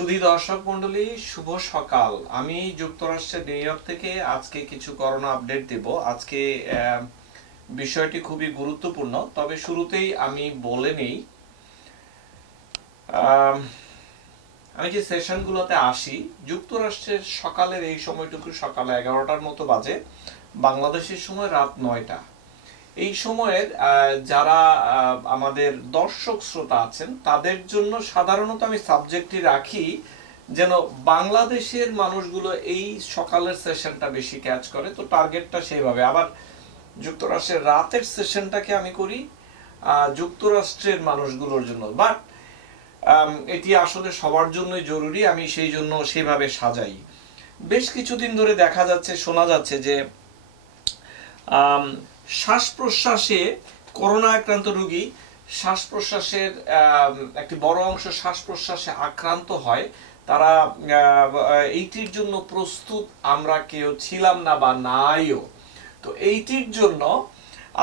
সুধী দর্শক মণ্ডলী, শুভ সকাল। আমি যুক্তরাষ্ট্রের নিউ ইয়র্ক থেকে আজকে কিছু করোনা আপডেট দেব। আজকে বিষয়টি খুবই গুরুত্বপূর্ণ, তবে শুরুতেই আমি বলে নেই, আমি যে সেশনগুলোতে আসি যুক্তরাষ্ট্রের সকালের এই সময়টুকু সকাল 11টার মতো বাজে, বাংলাদেশের সময় রাত 9টা। এই সময়ের যারা আমাদের দর্শক শ্রোতা আছেন তাদের জন্য সাধারণত আমি সাবজেক্টটি রাখি যেন বাংলাদেশের মানুষগুলো এই সকালের সেশনটা বেশি ক্যাচ করে, তো টার্গেটটা সেইভাবে। আবার যুক্তরাষ্ট্রের রাতের সেশনটাকে আমি করি যুক্তরাষ্ট্রের মানুষগুলোর জন্য, বাট এটি আসলে সবার জন্যই জরুরি, আমি সেই জন্য সেইভাবে সাজাই। বেশ কিছুদিন ধরে দেখা যাচ্ছে, শোনা যাচ্ছে যে শ্বাস প্রশ্বাসে করোনা আক্রান্ত রোগী শ্বাস প্রশ্বাসের একটি বড় অংশ শ্বাস প্রশ্বাসে আক্রান্ত হয়, তারা এইটির জন্য প্রস্তুত আমরা কেউ ছিলাম না বা নাইও। তো এইটির জন্য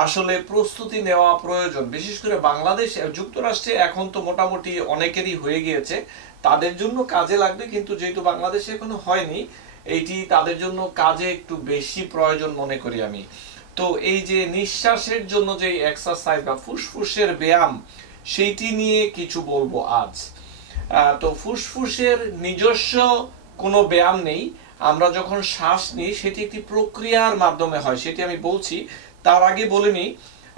আসলে প্রস্তুতি নেওয়া প্রয়োজন, বিশেষ করে বাংলাদেশ যুক্তরাষ্ট্রে এখন তো মোটামুটি অনেকেরই হয়ে গিয়েছে, তাদের জন্য কাজে লাগবে। কিন্তু যেহেতু বাংলাদেশে এখনো হয়নি, এইটি তাদের জন্য কাজে একটু বেশি প্রয়োজন মনে করি আমি। তো এই যে নিঃশ্বাসের জন্য যে এক্সারসাইজ বা ফুসফুসের ব্যায়াম, সেইটি নিয়ে কিছু বলবো আজ। তো ফুসফুসের নিজস্ব কোনো ব্যায়াম নেই, আমরা যখন শ্বাস নিই সেটি একটি প্রক্রিয়ার মাধ্যমে হয়, সেটি আমি বলছি। তার আগে বলে নিই,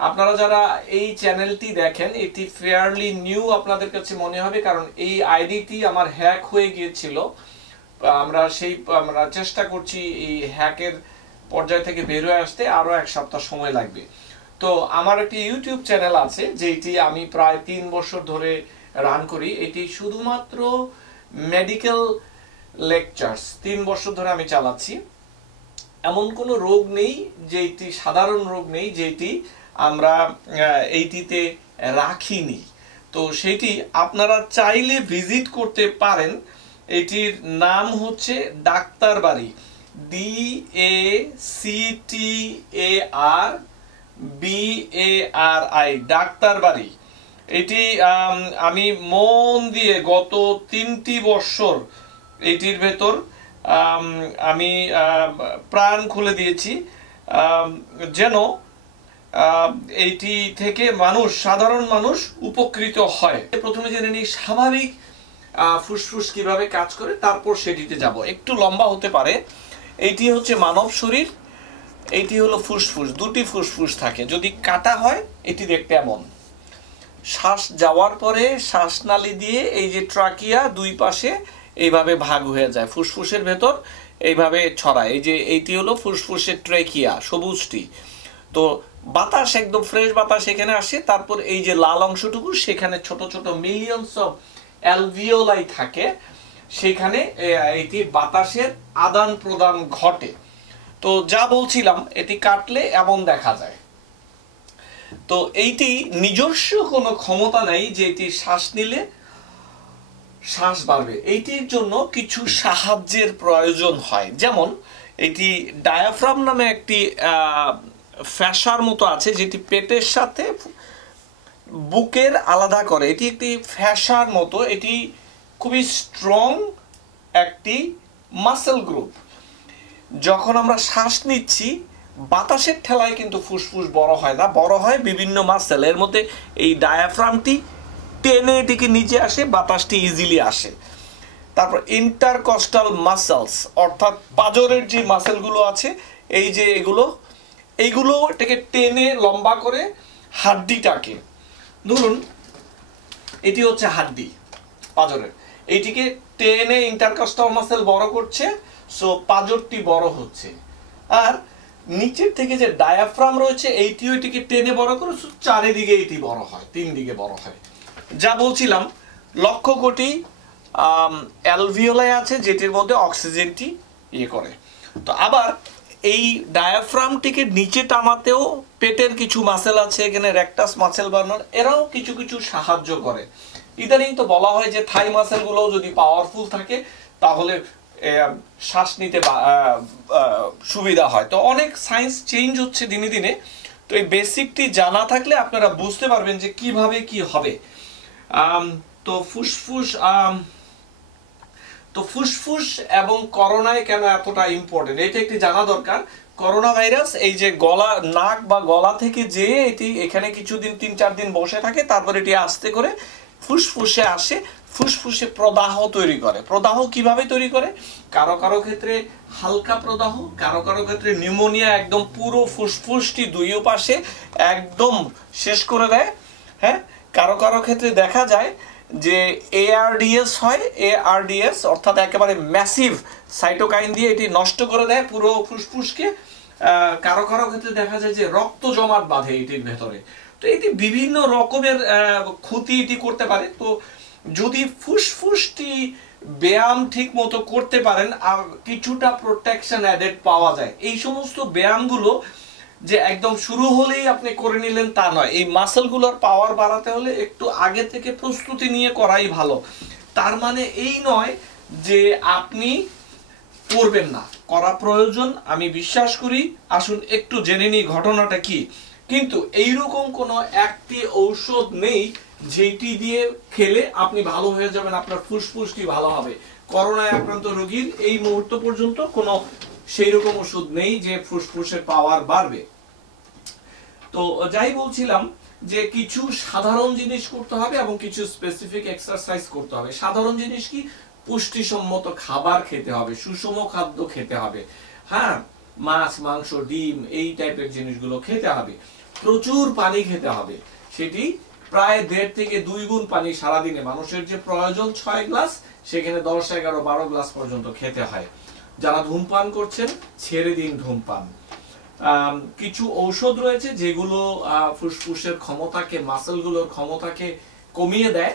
আপনারা যারা এই চ্যানেলটি দেখেন এটি ফেয়ারলি নিউ আপনাদের কাছে মনে হবে, কারণ এই আইডিটি আমার হ্যাক হয়ে গিয়েছিল। আমরা চেষ্টা করছি এই হ্যাকের পর্যায় থেকে বের হয়ে আসতে, আরো 1 সপ্তাহ সময় লাগবে। তো আমার একটি ইউটিউব চ্যানেল আছে যেটি আমি প্রায় 3 বছর ধরে রান করি। এটি শুধুমাত্র মেডিকেল লেকচারস 3 বছর ধরে আমি চালাচ্ছি। এমন কোনো রোগ নেই যেটি সাধারণ রোগ নেই যেটি আমরা এইটিতে রাখিনি। তো সেটি আপনারা চাইলে ভিজিট করতে পারেন। এটির নাম হচ্ছে ডাক্তার বাড়ি, DACTARBARI, ডাক্তার বাড়ি। এটি আমি মন দিয়ে গত 3টি বছর এটির ভেতর আমি প্রাণ খুলে দিয়েছি যেন এইটি থেকে সাধারণ মানুষ উপকৃত হয়। প্রথমে জেনে নিই স্বাভাবিক ফুসফুস কিভাবে কাজ করে, তারপর সেটিতে যাব। একটু লম্বা হতে পারে। এইটি হচ্ছে মানব শরীর, এইটি হলো ফুসফুস। 2টি ফুসফুস থাকে, যদি কাটা হয় এটি দেখতে এমন। শ্বাস যাওয়ার পরে শ্বাসনালী দিয়ে এই যে ট্রাকিয়া দুই পাশে এইভাবে ভাগ হয়ে যায়, ফুসফুসের ভেতর এইভাবে ছড়ায়। এই যে এইটি হলো ফুসফুসের ট্রাকিয়া, সবুজটি। তো বাতাস, একদম ফ্রেশ বাতাস এখানে আসে, তারপর এই যে লাল অংশটুকু সেখানে ছোট ছোট মিলিয়নস অফ অ্যালভিওলাই থাকে, সেখানে এটি বাতাসের আদান প্রদান ঘটে। তো যা বলছিলাম, এটি কাটলে এমন দেখা যায়। তো এইটি নিজস্ব কোনো ক্ষমতা নাই যে এটি শ্বাস নিলে শ্বাস বাড়বে। এইটির জন্য কিছু সাহায্যের প্রয়োজন হয়, যেমন এটি ডায়াফ্রাম নামে একটি ফ্যাসার মতো আছে যেটি পেটের সাথে বুকের আলাদা করে। এটি একটি ফ্যাসার মতো, এটি খুবই স্ট্রং একটি মাসেল গ্রুপ। যখন আমরা শ্বাস নিচ্ছি বাতাসের ঠেলায় কিন্তু ফুসফুস বড় হয় না, বড় হয় বিভিন্ন মাসেল। এর মধ্যে এই ডায়াফ্রামটি টেনে এটিকে নিচে আসে, বাতাসটি ইজিলি আসে। তারপর ইন্টারকস্টাল মাসেলস, অর্থাৎ পাঁজরের যে মাসেলগুলো আছে, এই যে এইগুলো এটাকে টেনে লম্বা করে হাড্ডিটাকে, ধরুন এটি হচ্ছে হাড্ডি পাঁজরের, এইটিকে টেনে ইন্টারকস্টাল মাসেল বড় করছে, সো পাঁজরটি বড় হচ্ছে। আর নিচের থেকে যে ডায়াফ্রাম রয়েছে এইটিও এটিকে টেনে বড় করে, চারিদিকে এটি বড় হয়, 3 দিকে বড় হয়। যা বলছিলাম, লক্ষ কোটি অ্যালভিওলাই আছে যেটির মধ্যে অক্সিজেনটি করে। তো আবার এই ডায়াফ্রামটিকে নিচে টানাতেও পেটের কিছু মাসেল আছে, এখানে রেকটাস মাসেল বার্নার, এরাও কিছু কিছু সাহায্য করে। ইদানিং তো বলা হয় যে থাই মাসেলগুলোও যদি পাওয়ারফুল থাকে তাহলে শ্বাস নিতে সুবিধা হয়। তো অনেক সায়েন্স চেঞ্জ হচ্ছে দিনে দিনে, তো এই বেসিকটি জানা থাকলে আপনারা বুঝতে পারবেন যে কিভাবে কি হবে। তো ফুসফুস তো ফুসফুস এবং করোনায় কেন এতটা ইম্পর্টেন্ট এটা একটি জানা দরকার। করোনা ভাইরাস এই যে গলা, নাক বা গলা থেকে যে এটি এখানে কিছুদিন 3-4 দিন বসে থাকে, তারপর এটি আস্তে করে ফুসফুসে আসে, ফুসফুসে প্রদাহ তৈরি করে। প্রদাহ কিভাবে তৈরি করে? কারো কারো ক্ষেত্রে হালকা প্রদাহ, কারো কারো ক্ষেত্রে নিউমোনিয়া একদম পুরো ফুসফুসটি দুই পাশে একদম শেষ করে দেয়। হ্যাঁ, কারো কারো ক্ষেত্রে দেখা যায় যে এআরডিএস হয়, এআরডিএস অর্থাৎ একেবারে ম্যাসিভ সাইটোকাইন দিয়ে এটি নষ্ট করে দেয় পুরো ফুসফুসকে। কারো কারো ক্ষেত্রে দেখা যায় যে রক্ত জমাট বাঁধে এটির ভেতরে। তো এটি বিভিন্ন রকমের ক্ষতি এটি করতে পারে। তো যদি ফুসফুসটি ব্যায়াম ঠিক মতো করতে পারেন আর কিছুটা প্রোটেকশন অ্যাডেড পাওয়া যায়, এই সমস্ত ব্যায়ামগুলো যে একদম শুরু হলেই আপনি করে নিলেন তা নয়। এই মাসেলগুলোর পাওয়ার বাড়াতে হলে একটু আগে থেকে প্রস্তুতি নিয়ে করাই ভালো। তার মানে এই নয় যে আপনি করবেন না, করা প্রয়োজন, আমি বিশ্বাস করি। আসুন একটু জেনে নিই ঘটনাটা কি। কিন্তু এইরকম কোনো একটি ঔষধ নেই যেটি দিয়ে খেলে আপনি ভালো হয়ে যাবেন, আপনার ফুসফুসটি ভালো হবে। করোনায় আক্রান্ত রোগীর এই মুহূর্ত পর্যন্ত কোনো সেই রকম ওষুধ নেই যে ফুসফুসের পাওয়ার বাড়বে। তো যাই বলছিলাম যে কিছু সাধারণ জিনিস করতে হবে এবং কিছু স্পেসিফিক এক্সারসাইজ করতে হবে। সাধারণ জিনিস কি? পুষ্টিসম্মত খাবার খেতে হবে, সুষম খাদ্য খেতে হবে। হ্যাঁ, মাছ, মাংস, ডিম এই টাইপের জিনিসগুলো খেতে হবে। প্রচুর পানি খেতে হবে, সেটি প্রায় 1.5 থেকে 2 গুণ পানি সারাদিনে। মানুষের যে প্রয়োজন 6 গ্লাস, সেখানে 10, 11, 12 গ্লাস পর্যন্ত খেতে হয়। যারা ধূমপান করছেন ছেড়ে দিন ধূমপান। কিছু ঔষধ রয়েছে যেগুলো ফুসফুসের ক্ষমতাকে, মাসেলগুলোর ক্ষমতাকে কমিয়ে দেয়।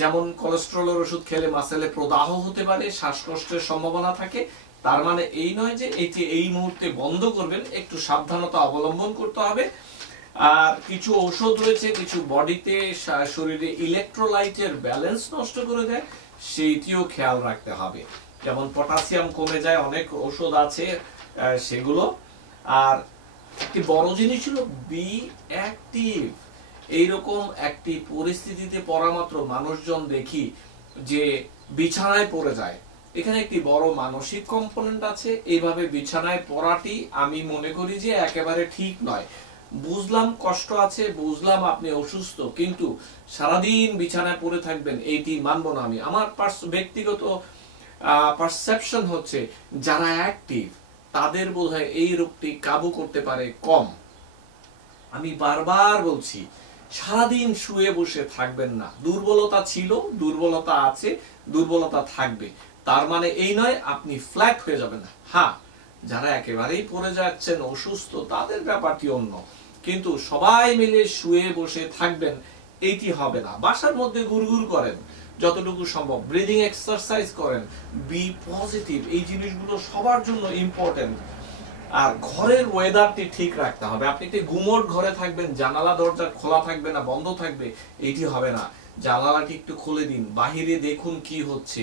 যেমন কোলেস্টেরলের ওষুধ খেলে মাসেলে প্রদাহ হতে পারে, শ্বাসকষ্টের সম্ভাবনা থাকে। তার মানে এই নয় যে এটি এই মুহূর্তে বন্ধ করবেন, একটু সাবধানতা অবলম্বন করতে হবে। আর কিছু ঔষধ রয়েছে কিছু বডিতে, শরীরে ইলেকট্রোলাইটের ব্যালেন্স নষ্ট করে দেয়, সেইটিও খেয়াল রাখতে হবে। যেমন পটাশিয়াম কমে যায়, অনেক ঔষধ আছে সেগুলো। আর একটি বড় জিনিস ছিল বি অ্যাক্টিভ। এইরকম একটি পরিস্থিতিতে পড়া মাত্র মানুষজন দেখি যে বিছানায় পড়ে যায়। এখানে একটি বড় মানসিক কম্পোনেন্ট আছে। এইভাবে বিছানায় পড়াটি আমি মনে করি যে একেবারে ঠিক নয়। বুঝলাম কষ্ট আছে, বুঝলাম আপনি অসুস্থ, কিন্তু সারাদিন বিছানায় পড়ে থাকবেন এইটি মানব না আমি। আমার ব্যক্তিগত পারসেপশন হচ্ছে যারা অ্যাক্টিভ তাদের বোধহয় এই রোগটি কাবু করতে পারে কম। আমি বারবার বলছি সারাদিন শুয়ে বসে থাকবেন না। দুর্বলতা ছিল, দুর্বলতা আছে, দুর্বলতা থাকবে। তার মানে এই নয় আপনি ফ্ল্যাট হয়ে যাবেন না। হ্যাঁ, যারা একেবারেই পড়ে যাচ্ছেন অসুস্থ তাদের ব্যাপারটি অন্য, কিন্তু সবাই মিলে শুয়ে বসে থাকবেন এইটি হবে না। বাসার মধ্যে ঘুরঘুর করেন যতটুকু সম্ভব, ব্রিদিং এক্সারসাইজ করেন, বি পজিটিভ। এই জিনিসগুলো সবার জন্য ইম্পর্টেন্ট। আর ঘরের ওয়েদারটি ঠিক রাখতে হবে। আপনি একটি গুমোট ঘরে থাকবেন, জানালা দরজা খোলা থাকবে না বন্ধ থাকবে, এইটি হবে না। জানালাটি একটু খুলে দিন, বাহিরে দেখুন কি হচ্ছে,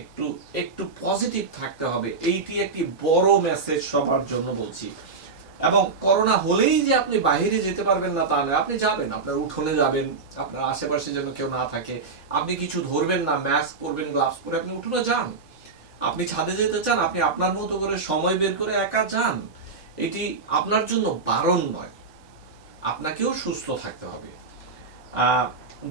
একটু একটু পজিটিভ থাকতে হবে। এইটি একটি বড় মেসেজ সবার জন্য বলছি। এবং করোনা হলেই যে আপনি বাইরে যেতে পারবেন না তা নয়, আপনি যাবেন, আপনার উঠোনে যাবেন, আপনার আশেপাশে যেন কেউ না থাকে। আপনি কিছু ধরবেন না, মাস্ক পরবেন, গ্লাভস পরে আপনি উঠোনে যান। আপনি ছাদে যেতে চান, আপনি আপনার মতো করে সময় বের করে একা যান। এটি আপনার জন্য বারণ নয়, আপনাকেও সুস্থ থাকতে হবে।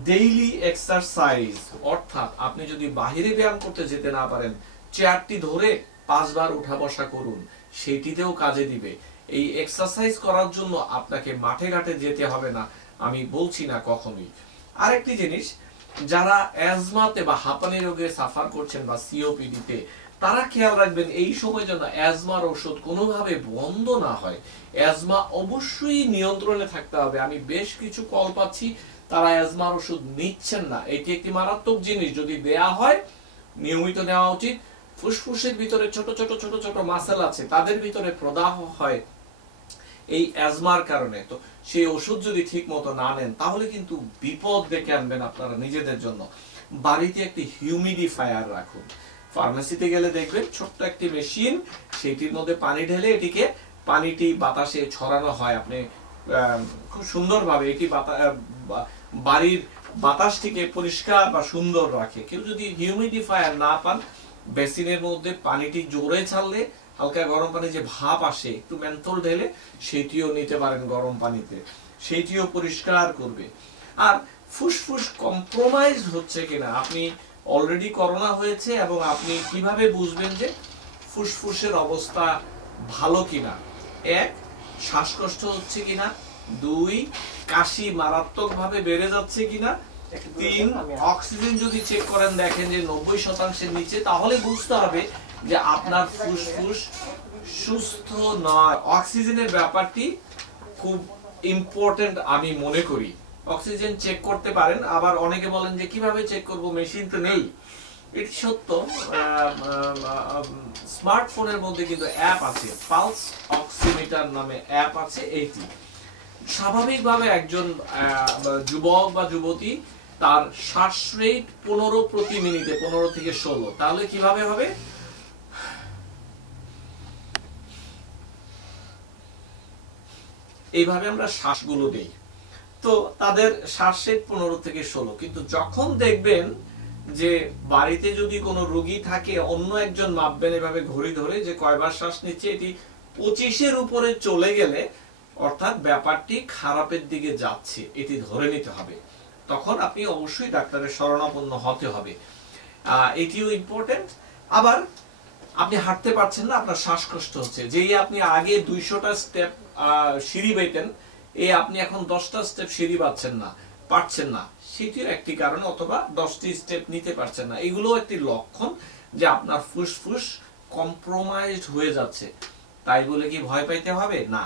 ডেইলি এক্সারসাইজ, অর্থাৎ আপনি যদি বাহিরে ব্যায়াম করতে যেতে না পারেন, চেয়ারটি ধরে 5 বার উঠা বসা করুন, সেটিতেও কাজে দিবে। এই এক্সারসাইজ করার জন্য আপনাকে মাঠে ঘাটে যেতে হবে না, আমি বলছি না কখনোই। আরেকটি জিনিস, যারা অ্যাজমাতে বা হাঁপানি রোগে সাফার করছেন বা সিওপিডিতে, তারা খেয়াল রাখবেন এই সময় যেন অ্যাজমার ওষুধ কোনোভাবে বন্ধ না হয়। অ্যাজমা অবশ্যই নিয়ন্ত্রণে থাকতে হবে। আমি বেশ কিছু কল পাচ্ছি তারা অ্যাজমার ওষুধ নিচ্ছেন না। এটি একটি মারাত্মক জিনিস, যদি দেয়া হয় নিয়মিত নেওয়া উচিত। ফুসফুসের ভিতরে ছোট ছোট ছোট ছোট মাসেল আছে, তাদের ভিতরে প্রদাহ হয় এই অ্যাজমার কারণে। তো সেই ওষুধ যদি ঠিক মতো না নেন তাহলে কিন্তু বিপদ ডেকে আনবেন আপনারা নিজেদের জন্য। বাড়িতে একটি হিউমিডিফায়ার রাখুন। ফার্মেসিতে গেলে দেখবেন ছোট্ট একটি মেশিন, সেটির মধ্যে পানি ঢেলে এটিকে পানিটি বাতাসে ছড়ানো হয়। আপনি খুব সুন্দরভাবে এটি বাড়ির বাতাসটিকে পরিষ্কার বা সুন্দর রাখে। কেউ যদি হিউমিডিফায়ার না পান, বেসিনের মধ্যে পানিটি জোরে ছাড়লে হালকা গরম পানি যে ভাপ আসে, একটু মেন্থল ঢেলে সেটিও নিতে পারেন গরম পানিতে, সেটিও পরিষ্কার করবে। আর ফুসফুস কম্প্রোমাইজ হচ্ছে কিনা, আপনি অলরেডি করোনা হয়েছে এবং আপনি কিভাবে বুঝবেন যে ফুসফুসের অবস্থা ভালো কিনা? এক, শ্বাসকষ্ট হচ্ছে কিনা, দুই, কাশি মারাত্মকভাবে বেড়ে যাচ্ছে কিনা, তিন, অক্সিজেন যদি চেক করেন দেখেন যে 90% নিচে, তাহলে বুঝতে হবে যে আপনার ফুসফুস সুস্থ নয়। অক্সিজেনের ব্যাপারটি খুব ইম্পর্টেন্ট আমি মনে করি। অক্সিজেন চেক করতে পারেন। আবার অনেকে বলেন যে কিভাবে চেক করব, মেশিন তো নেই। এটি সত্য, স্মার্টফোনের মধ্যে কিন্তু অ্যাপ আছে, পালস অক্সিমিটার নামে অ্যাপ আছে। এইটি স্বাভাবিকভাবে একজন যুবক বা যুবতী তার শ্বাস রেট 15 প্রতি মিনিটে, 15 থেকে 16, তাহলে কিভাবে হবে? এইভাবে আমরা শ্বাসগুলো দেই, তো তাদের শ্বাস রেট 15 থেকে 16। কিন্তু যখন দেখবেন যে বাড়িতে যদি কোনো রোগী থাকে, অন্য একজন মাপবেন এভাবে ঘড়ি ধরে যে কয়বার শ্বাস নিচ্ছে, এটি 25-এর উপরে চলে গেলে অর্থাৎ ব্যাপারটি খারাপের দিকে যাচ্ছে, এটি ধরে নিতে হবে। তখন আপনি অবশ্যই ডাক্তারের শরণাপন্ন হতে হবে, এটিও ইম্পর্টেন্ট। আবার আপনি হাঁটতে পারছেন না, আপনার শ্বাসকষ্ট হচ্ছে, যেই আপনি আগে 200টা স্টেপ সিঁড়ি বাইতেন, আপনি এখন 10টা স্টেপ সিঁড়ি পারছেন না, সেটিও একটি কারণ, অথবা 10টি স্টেপ নিতে পারছেন না। এগুলো একটি লক্ষণ যে আপনার ফুসফুস কম্প্রোমাইজড হয়ে যাচ্ছে। তাই বলে কি ভয় পাইতে হবে? না,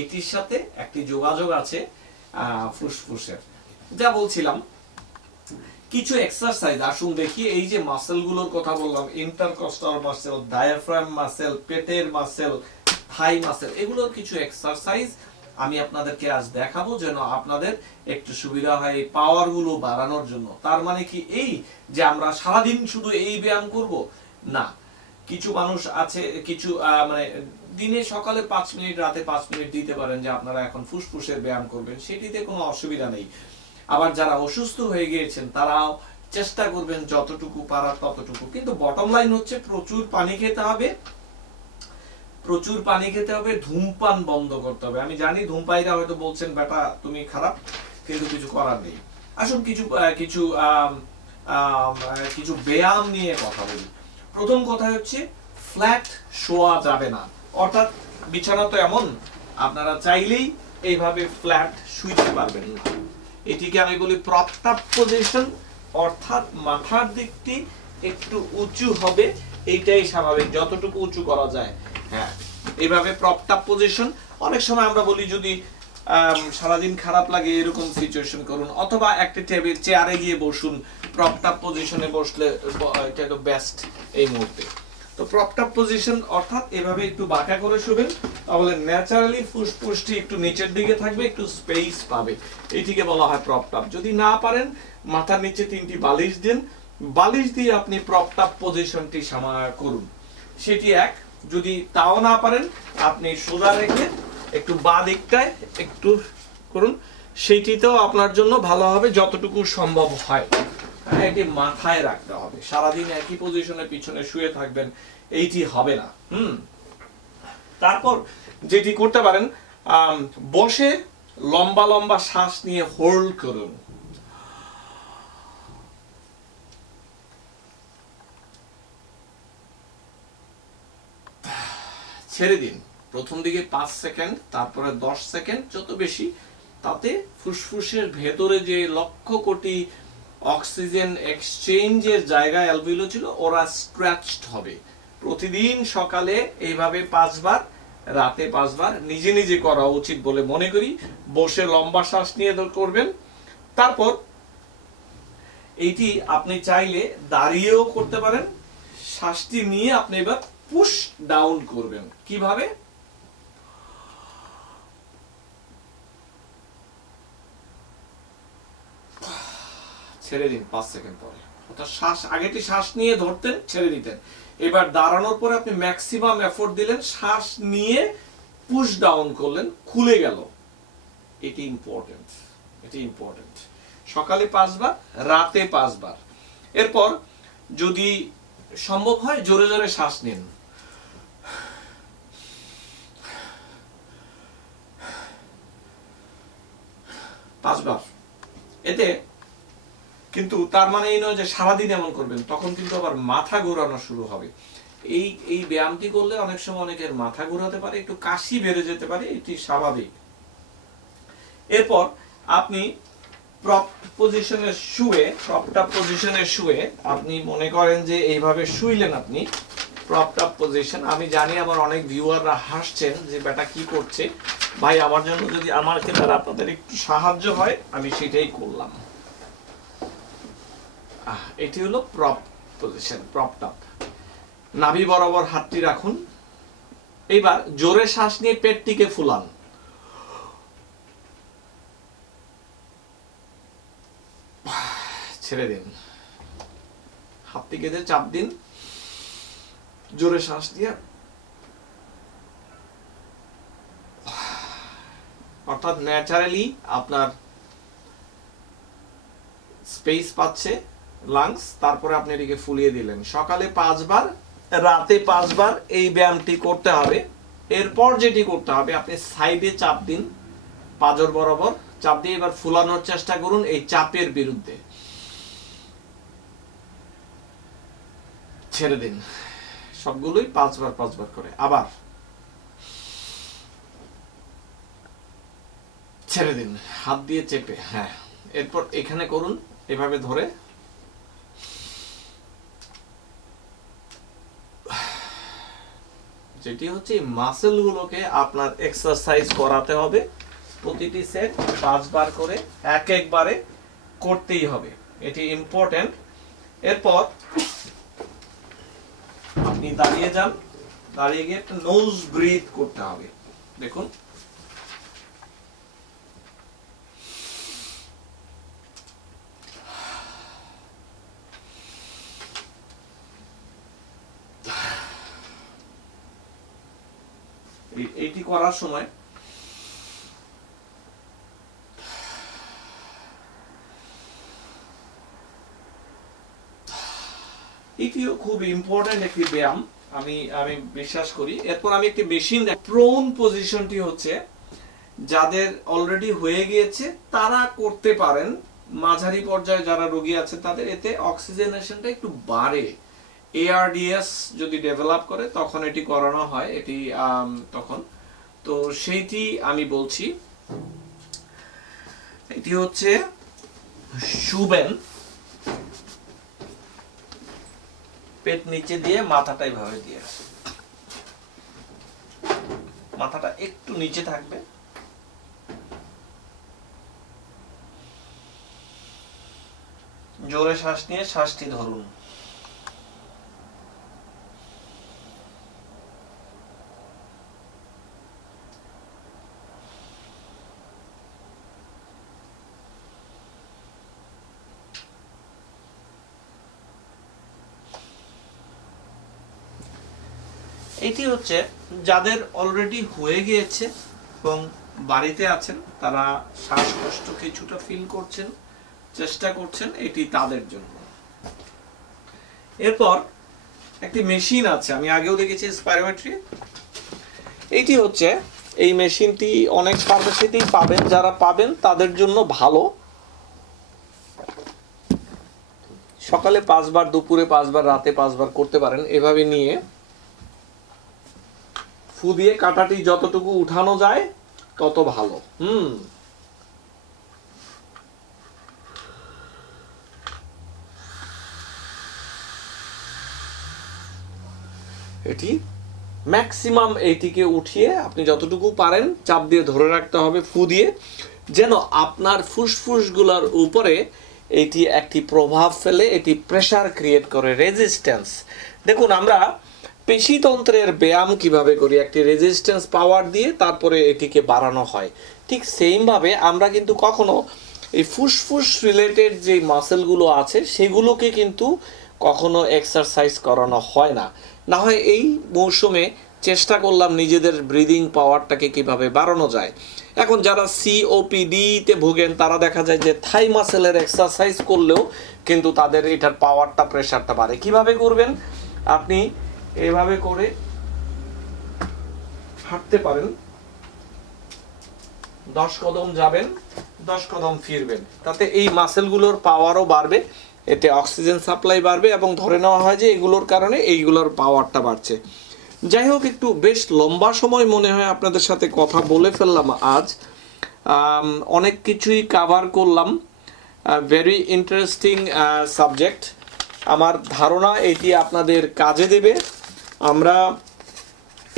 এটির সাথে একটি যোগাযোগ আছে ফুসফুসের। যা বলছিলাম, কিছু এক্সারসাইজ আসুন দেখি। এই যে মাসেল গুলোর কথা বললাম, ইন্টারকস্টাল মাসেল, ডায়াফ্রাম মাসেল, পেটের মাসেল, থাই মাসেল, এগুলোর কিছু এক্সারসাইজ আমি আপনাদেরকে আজ দেখাবো, যেন আপনাদের একটু সুবিধা হয় এই পাওয়ার গুলো বাড়ানোর জন্য। তার মানে কি এই যে আমরা সারাদিন শুধু এই ব্যায়াম করব? না, কিছু মানুষ আছে, কিছু মানে দিনে সকালে 5 মিনিট, রাতে 5 মিনিট দিতে পারেন যে আপনারা এখন ফুসফুসের ব্যায়াম করবেন, সেটিতে কোনো অসুবিধা নেই। আবার যারা অসুস্থ হয়ে গিয়েছেন তারাও চেষ্টা করবেন যতটুকু পারার ততটুকু। কিন্তু বটম লাইন হচ্ছে প্রচুর পানি খেতে হবে, প্রচুর পানি খেতে হবে, ধূমপান বন্ধ করতে হবে। আমি জানি ধূমপায়ীরা হয়তো বলছেন বেটা তুমি খারাপ, কিন্তু কিছু করার নেই। আসুন কিছু কিছু কিছু ব্যায়াম নিয়ে কথা বলি। প্রথম কথা হচ্ছে ফ্ল্যাট শোয়া যাবে না, অর্থাৎ বিছানা তো এমন আপনারা চাইলেই এইভাবে ফ্ল্যাট শুইতে পারবেন না। এটিকে আমি বলি প্রপড আপ পজিশন, অর্থাৎ মাথার দিকটি একটু উঁচু হবে, এইটাই স্বাভাবিক, যতটুকু উঁচু করা যায়। হ্যাঁ, এইভাবে প্রপড আপ পজিশন। অনেক সময় আমরা বলি যদি সারাদিন খারাপ লাগে এরকম সিচুয়েশন করুন, অথবা একটা টেবিল চেয়ারে গিয়ে বসুন, প্রপড আপ পজিশনে বসলে এটা তো বেস্ট এই মুহূর্তে। তো প্রপড আপ পজিশন অর্থাৎ এভাবে একটু বাঁকা করে শুবেন, তাহলে ন্যাচারালি ফুসফুসটি একটু নিচের দিকে থাকবে, একটু স্পেস পাবে, এটিকে বলা হয় প্রপড আপ। যদি না পারেন মাথার নিচে 3টি বালিশ দিন, বালিশ দিয়ে আপনি প্রপড আপ পজিশনটি করুন, সেটি এক। যদি তাও না পারেন আপনি সোজা রেখে একটু বাঁ দিকটায় একটু করুন, সেইটিতেও আপনার জন্য ভালো হবে যতটুকু সম্ভব হয়। এটি মাথায় রাখতে হবে, সারাদিন একই পজিশনে পিছনে শুয়ে থাকবেন এইটি হবে না। তারপর যেটি করতে পারেন, বসে লম্বা লম্বা শ্বাস নিয়ে হোল্ড করুন, ছেড়ে দিন। প্রথম দিকে 5 সেকেন্ড, তারপরে 10 সেকেন্ড, যত বেশি তাতে ফুসফুসের ভেতরে যে লক্ষ কোটি অক্সিজেন এক্সচেঞ্জের জায়গা অ্যালভিওলো ছিল, ওরা স্ট্রেচড হবে। প্রতিদিন সকালে এইভাবে 5 বার, রাতে 5 বার নিজে নিজে করা উচিত বলে মনে করি। বসে লম্বা শ্বাস নিয়ে করবেন। তারপর এইটি আপনি চাইলে দাঁড়িয়েও করতে পারেন। শ্বাসটি নিয়ে আপনি এবার পুশ ডাউন করবেন। কিভাবে? ছেড়ে দিন 5 সেকেন্ড পরে। অর্থাৎ শ্বাস আগেটি শ্বাস নিয়ে ধরতেন, ছেড়ে দিতেন, এবার দাঁড়ানোর পরে আপনি ম্যাক্সিমাম এফোর্ট দিলেন, শ্বাস নিয়ে পুশ ডাউন করলেন, খুলে গেল। এটি ইম্পর্টেন্ট, এটি ইম্পর্টেন্ট। সকালে 5 বার, রাতে 5 বার। এরপর যদি সম্ভব হয় জোরে জোরে শ্বাস নিন। পাঁচবার। এতে কিন্তু তার মানে এই নয় যে সারাদিন এমন করবেন, তখন কিন্তু আবার মাথা ঘোরানো শুরু হবে। এই ব্যায়ামটি করলে অনেক সময় অনেকের মাথা ঘোরাতে পারে, একটু কাশি বেড়ে যেতে পারে, এটি স্বাভাবিক। এরপর আপনি প্রপড পজিশনে শুয়ে, প্রপড আপ পজিশনে শুয়ে আপনি মনে করেন যে এইভাবে শুইলেন আপনি প্রপড আপ পজিশন। আমি জানি আমার অনেক ভিউয়াররা হাসছেন যে বেটা কি করছে ভাই, আমার জন্য যদি আমার ক্ষেত্রে আপনাদের একটু সাহায্য হয় আমি সেটাই করলাম। এটি হলো প্রপ পজিশন, প্রপড আপ। নাভি বরাবর হাতটি রাখুন। এবার জোরে শ্বাস নিয়ে পেটটিকে ফুলান। ছেড়ে দিন, হাতটি কেঁধে চাপ দিন, জোরে শ্বাস দিয়ে, অর্থাৎ ন্যাচারালি আপনার স্পেস পাচ্ছে লাংস, তারপরে আপনি এটিকে ফুলিয়ে দিলেন। সকালে 5 বার, রাতে 5 বার এই ব্যায়ামটি করতে হবে। এরপর যেটি করতে হবে, আপনি সাইডে চাপ দিন, পাঁজর বরাবর চাপ দিয়ে এবার ফুলানোর চেষ্টা করুন এই চাপের বিরুদ্ধে। ছেড়ে দিন, সবগুলোই 5 বার 5 বার করে। আবার ছেড়ে দিন, হাত দিয়ে চেপে। হ্যাঁ, এরপর এখানে করুন এভাবে ধরে। যেটি হচ্ছে মাসেল গুলোকে আপনার এক্সারসাইজ করাতে হবে। প্রতিটি সেট 5 বার করে এক একবারে করতেই হবে, এটি ইম্পর্টেন্ট। এরপর আপনি দাঁড়িয়ে যান, দাঁড়িয়ে গিয়ে একটা নোজ ব্রিথ করতে হবে। দেখুন, এইটি করার সময় এটিও খুব ইম্পর্টেন্ট একটি ব্যায়াম, আমি বিশ্বাস করি। এরপর আমি একটি মেশিন, প্রোন পজিশনটি হচ্ছে যাদের অলরেডি হয়ে গিয়েছে তারা করতে পারেন, মাঝারি পর্যায়ে যারা রোগী আছে তাদের, এতে অক্সিজেনেশনটা একটু বাড়ে। ARDS যদি ডেভেলপ করে তখন এটি করানো হয়, এটি তখন তো সেইটি আমি বলছি। এটি হচ্ছে শুবেন, পেট নিচে দিয়ে মাথাটা এইভাবে দিয়ে, মাথাটা একটু নিচে থাকবে। জোরে শ্বাস নিয়ে শ্বাসটি ধরুন। এটি হচ্ছে যাদের অলরেডি হয়ে গিয়েছে এবং বাড়িতে আছেন, তারা শ্বাসকষ্ট কিছুটা ফিল করছেন, চেষ্টা করছেন, এটি তাদের জন্য। এরপর একটি মেশিন আছে, আমি আগেও দেখেছি স্পাইরোমেট্রি। এটি হচ্ছে, এই মেশিনটি অনেক ফার্মেসিতেই পাবেন, যারা পাবেন তাদের জন্য ভালো। সকালে 5 বার, দুপুরে 5 বার, রাতে 5 বার করতে পারেন। এভাবে নিয়ে ফু দিয়ে কাঁটাটি যতটুকু উঠানো যায় তত ভালো। এটি ম্যাক্সিমাম এইটিকে উঠিয়ে আপনি যতটুকু পারেন চাপ দিয়ে ধরে রাখতে হবে ফু দিয়ে, যেন আপনার ফুসফুসগুলোর উপরে এটি একটি প্রভাব ফেলে, এটি প্রেসার ক্রিয়েট করে, রেজিস্ট্যান্স। দেখুন, আমরা পেশিতন্ত্রের ব্যায়াম কিভাবে করি, একটি রেজিস্ট্যান্স পাওয়ার দিয়ে তারপরে এটিকে বাড়ানো হয়। ঠিক সেম ভাবে আমরা কিন্তু কখনো এই ফুসফুস রিলেটেড যে মাসেলগুলো আছে সেগুলোকে কিন্তু কখনো এক্সারসাইজ করানো হয় না। না হয় এই মৌসুমে চেষ্টা করলাম নিজেদের ব্রিদিং পাওয়ারটাকে কিভাবে বাড়ানো যায়। এখন যারা সিওপিডি তে ভোগেন তারা দেখা যায় যে থাই মাসেলের এক্সারসাইজ করলেও কিন্তু তাদের এটার পাওয়ারটা, প্রেসারটা বাড়ে। কিভাবে করবেন? আপনি এভাবে করে হাঁটতে পারেন, 10 কদম যাবেন, 10 কদম ফিরবেন, তাতে এই মাসেলগুলোর পাওয়ারও বাড়বে, এতে অক্সিজেন সাপ্লাই বাড়বে এবং ধরে নেওয়া হয় যে এগুলোর কারণে এইগুলোর পাওয়ারটা বাড়ছে। যাই হোক, একটু বেশ লম্বা সময় মনে হয় আপনাদের সাথে কথা বলে ফেললাম আজ। অনেক কিছুই কাভার করলাম, ভেরি ইন্টারেস্টিং সাবজেক্ট। আমার ধারণা এটি আপনাদের কাজে দেবে। আমরা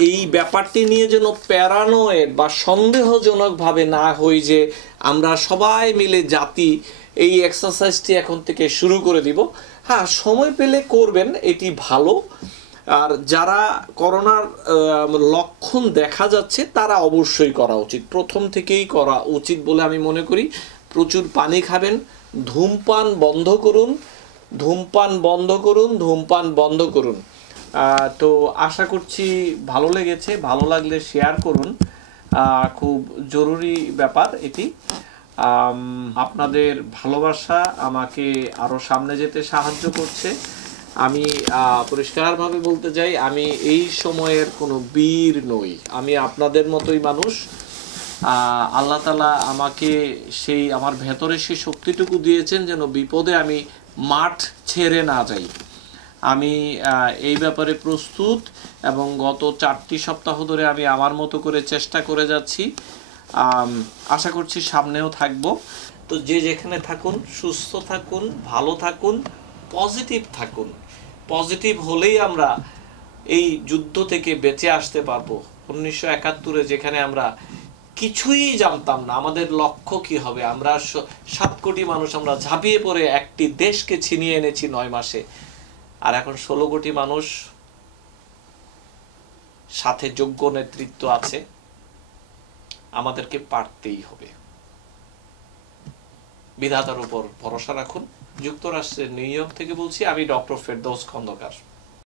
এই ব্যাপারটি নিয়ে যেন প্যারানয়েড বা সন্দেহজনকভাবে না হই যে আমরা সবাই মিলে জাতি এই এক্সারসাইজটি এখন থেকে শুরু করে দিব। হ্যাঁ, সময় পেলে করবেন, এটি ভালো। আর যারা করোনার লক্ষণ দেখা যাচ্ছে তারা অবশ্যই করা উচিত, প্রথম থেকেই করা উচিত বলে আমি মনে করি। প্রচুর পানি খাবেন, ধূমপান বন্ধ করুন, ধূমপান বন্ধ করুন, ধূমপান বন্ধ করুন। তো আশা করছি ভালো লেগেছে। ভালো লাগলে শেয়ার করুন, খুব জরুরি ব্যাপার এটি। আপনাদের ভালোবাসা আমাকে আরো সামনে যেতে সাহায্য করছে। আমি পরিষ্কারভাবে বলতে চাই, আমি এই সময়ের কোনো বীর নই, আমি আপনাদের মতোই মানুষ। আল্লাহ তাআলা আমাকে সেই আমার ভেতরে সেই শক্তিটুকু দিয়েছেন যেন বিপদে আমি মাঠ ছেড়ে না যাই। আমি এই ব্যাপারে প্রস্তুত এবং গত 4টি সপ্তাহ ধরে আমি আমার মতো করে চেষ্টা করে যাচ্ছি। আশা করছি সামনেও থাকব। তো যে যেখানে থাকুন, সুস্থ থাকুন, ভালো থাকুন, পজিটিভ থাকুন। পজিটিভ হলেই আমরা এই যুদ্ধ থেকে বেঁচে আসতে পারবো। 1971-এ যেখানে আমরা কিছুই জানতাম না আমাদের লক্ষ্য কি হবে, আমরা 7 কোটি মানুষ আমরা ঝাঁপিয়ে পড়ে একটি দেশকে ছিনিয়ে এনেছি 9 মাসে। আর এখন 16 কোটি মানুষ, সাথে যোগ্য নেতৃত্ব আছে। আমাদেরকে পারতেই হবে। বিধাতার উপর ভরসা রাখুন। যুক্তরাষ্ট্রের নিউ ইয়র্ক থেকে বলছি, আমি ডক্টর ফেরদৌস খন্দকার।